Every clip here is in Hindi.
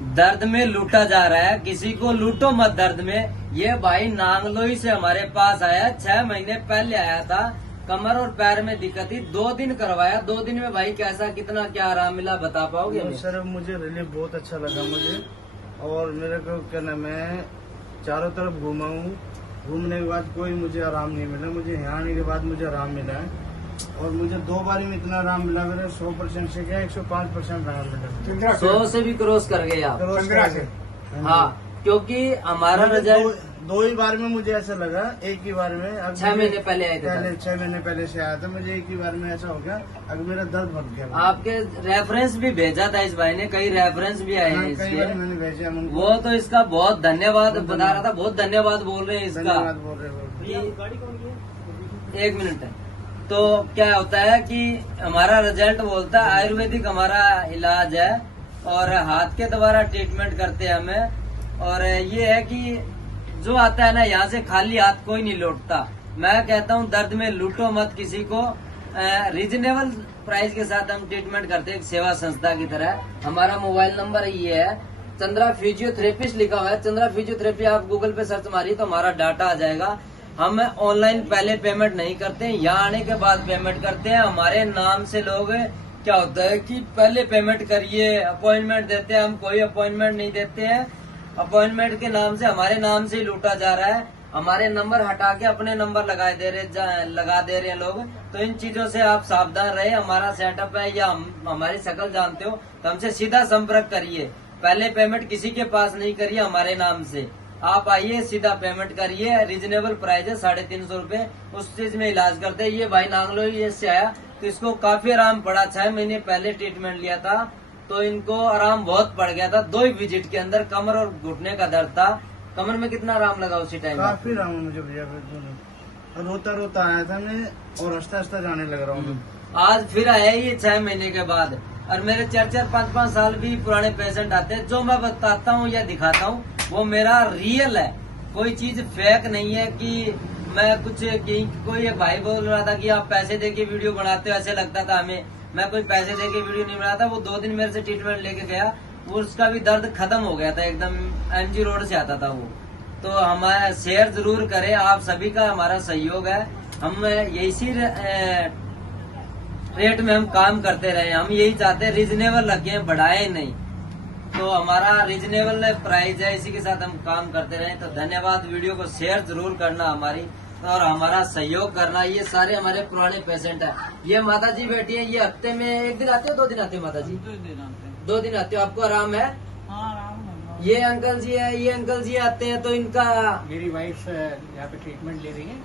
दर्द में लूटा जा रहा है, किसी को लूटो मत दर्द में। ये भाई नांगलोई से हमारे पास आया, 6 महीने पहले आया था, कमर और पैर में दिक्कत थी, 2 दिन करवाया। 2 दिन में भाई कैसा कितना क्या आराम मिला बता पाओगे? सर मुझे रिलीफ बहुत अच्छा लगा मुझे, और मेरे को क्या नाम है, चारों तरफ घूमा हूँ, घूमने के बाद कोई मुझे आराम नहीं मिला। मुझे यहाँ आने के बाद मुझे आराम मिला है, और मुझे 2 बारी में इतना आराम मिला। मेरे 100% से क्या 105% आराम मिला। 100 से भी क्रॉस कर गए आप? 15 से। हाँ, क्योंकि हमारा रिजल्ट 2 ही बार में मुझे ऐसा लगा, एक ही बार में। 6 महीने पहले आए थे, 6 महीने पहले से आया था, मुझे एक ही बार में ऐसा हो गया। अब मेरा दर्द बढ़ गया। आपके रेफरेंस भी भेजा था इस भाई ने, कई रेफरेंस भी आए हैं कई बार मैंने भेजा उनको। वो तो इसका बहुत धन्यवाद बता रहा था, बहुत धन्यवाद बोल रहे हैं इसका। धन्यवाद बोल रहे हो। एक मिनट है। तो क्या होता है कि हमारा रिजल्ट बोलता है आयुर्वेदिक हमारा इलाज है, और हाथ के द्वारा ट्रीटमेंट करते हैं हमें। और ये है कि जो आता है ना यहाँ से खाली हाथ कोई नहीं लौटता। मैं कहता हूँ दर्द में लूटो मत किसी को, रीजनेबल प्राइस के साथ हम ट्रीटमेंट करते हैं, एक सेवा संस्था की तरह। हमारा मोबाइल नंबर ये है, चंद्रा फिजियोथेरेपिस्ट लिखा हुआ है। चंद्रा फिजियोथेरेपी आप गूगल पे सर्च मारिए तो हमारा डाटा आ जाएगा। हम ऑनलाइन पहले पेमेंट नहीं करते, यहाँ आने के बाद पेमेंट करते हैं। हमारे नाम से लोग क्या होता है कि पहले पेमेंट करिए, अपॉइंटमेंट देते हैं, हम कोई अपॉइंटमेंट नहीं देते हैं। अपॉइंटमेंट के नाम से हमारे नाम से ही लूटा जा रहा है। हमारे नंबर हटा के अपने नंबर लगा दे रहे हैं लोग। तो इन चीजों से आप सावधान रहे। हमारा सेटअप है, या हमारी शक्ल जानते हो तो हमसे सीधा संपर्क करिए। पहले पेमेंट किसी के पास नहीं करिए, हमारे नाम से आप आइए, सीधा पेमेंट करिए। रीजनेबल प्राइस है, 350 रूपये, उस चीज में इलाज करते हैं। ये भाई नांगलोई से आया तो इसको काफी आराम पड़ा। 6 महीने पहले ट्रीटमेंट लिया था तो इनको आराम बहुत पड़ गया था। 2 ही विजिट के अंदर कमर और घुटने का दर्द था। कमर में कितना आराम लगा उसी टाइम? काफी आराम मुझे भैया, रोता रोता आया था मैं, और हंसता हंसता जाने लग रहा हूँ। आज फिर आया ये 6 महीने के बाद। और मेरे 4-4, 5-5 साल भी पुराने पेशेंट आते हैं। जो मैं बताता हूँ या दिखाता हूँ वो मेरा रियल है, कोई चीज फेक नहीं है कि मैं कुछ कोई एक भाई बोल रहा था कि आप पैसे देके वीडियो बनाते हो, ऐसे लगता था हमें। मैं कोई पैसे देके वीडियो नहीं बनाता। वो 2 दिन मेरे से ट्रीटमेंट लेके गया, उसका भी दर्द खत्म हो गया था एकदम। MG रोड से आता था वो। तो हमारा शेयर जरूर करें, आप सभी का हमारा सहयोग है। हम इसी रेट में हम काम करते रहे, हम यही चाहते हैं रीजनेबल रखें, बढ़ाए नहीं। तो हमारा रीजनेबल प्राइस है, इसी के साथ हम काम करते रहे। तो धन्यवाद। वीडियो को शेयर जरूर करना हमारी, और हमारा सहयोग करना। ये सारे हमारे पुराने पेशेंट हैं। ये माता जी बैठी है, ये हफ्ते में 1 दिन आते हो, 2 दिन आते हो माता जी? 2 दिन आते हो। आपको आराम है? ये अंकल जी है, ये अंकल जी आते हैं तो इनका, मेरी वाइफ यहाँ पे ट्रीटमेंट ले रही है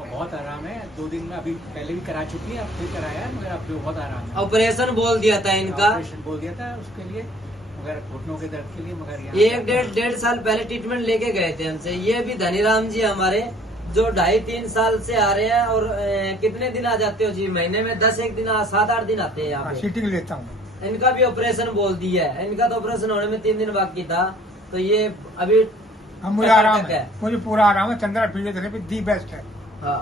और बहुत आराम है। 2 दिन में अभी पहले भी करा चुकी है, अब फिर कराया है, मगर अब भी बहुत आराम है। ऑपरेशन बोल दिया था इनका, ऑपरेशन बोल दिया था उसके लिए, मगर घुटनों के दर्द के लिए। मगर ये 1-1.5 साल पहले ट्रीटमेंट लेके गए थे हमसे। ये भी धनीराम जी हमारे, जो 2.5-3 साल से आ रहे हैं। और कितने दिन आ जाते हो जी? महीने में 10-1 दिन, 7-8 दिन आते हैं यहाँ पे। सीटिंग लेता हूँ। इनका भी ऑपरेशन बोल दिया है। इनका तो ऑपरेशन होने में 3 दिन बाकी था। तो ये अभी मुझे आराम है, मुझे पूरा आराम है। चंद्रा फिजियोथेरेपी दी बेस्ट है। हाँ,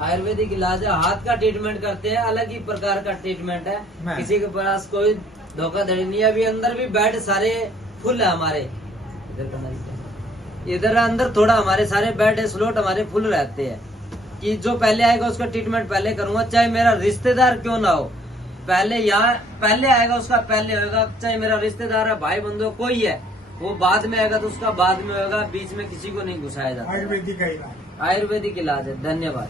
आयुर्वेदिक इलाज है, हाथ का ट्रीटमेंट करते हैं, अलग ही प्रकार का ट्रीटमेंट है। किसी के पास कोई धोखाधड़ी नहीं है। अभी अंदर भी बेड सारे फुल है हमारे। इधर अंदर थोड़ा हमारे सारे बेड स्लॉट हमारे फुल रहते हैं, कि जो पहले आएगा उसका ट्रीटमेंट पहले करूंगा, चाहे मेरा रिश्तेदार क्यों ना हो। पहले यहाँ पहले आएगा उसका पहले होगा, चाहे मेरा रिश्तेदार है, भाई बंधु कोई है, वो बाद में आएगा तो उसका बाद में होगा। बीच में किसी को नहीं घुसाया जाता। आयुर्वेदिक इलाज, आयुर्वेदिक इलाज है। धन्यवाद।